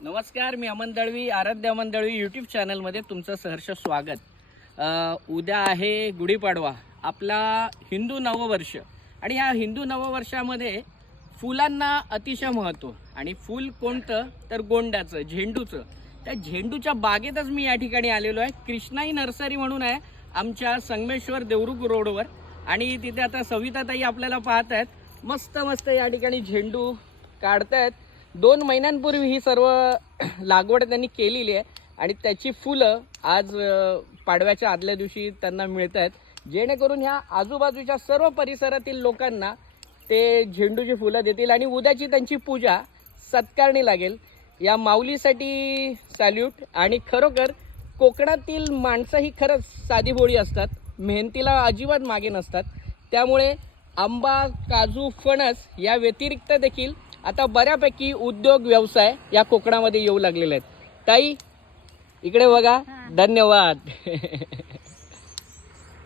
नमस्कार, मी अमन दळवी, आराध्य अमन दळवी यूट्यूब चॅनलमध्ये तुमचं सहर्ष स्वागत। उद्या आहे गुढीपाडवा, आपला हिंदू नववर्ष। आणि ह्या हिंदू नववर्षामध्ये फुलांना अतिशय महत्त्व। आणि फूल कोणतं तर गोंड्याचं, झेंडूचं। त्या झेंडूच्या बागेतच मी या ठिकाणी आलेलो आहे। कृष्णाई नर्सरी म्हणून आहे आमच्या संगमेश्वर देवरुख रोडवर। आणि तिथे आता सविताताई आपल्याला पाहत आहेत। मस्त मस्त या ठिकाणी झेंडू काढतायत। 2 महिन्यांपूर्वी ही सर्व लागवड त्यांनी केलेली आहे आणि त्याची फुलं आज पाडव्याच्या आदल्या दिवशी त्यांना मिळत आहेत, जेणेकरून ह्या आजूबाजूच्या सर्व परिसरातील लोकांना ते झेंडूची फुलं देतील आणि उद्याची त्यांची पूजा सत्कारणी लागेल। या माऊलीसाठी सॅल्यूट। आणि खरोखर कोकणातील माणसं ही खरंच साधीभोळी असतात, मेहनतीला अजिबात मागे नसतात। त्यामुळे आंबा, काजू, फणस या व्यतिरिक्त देखील आता बऱ्यापैकी उद्योग व्यवसाय या कोकणामध्ये येऊ लागलेले आहेत। ताई इकडे बघा, धन्यवाद।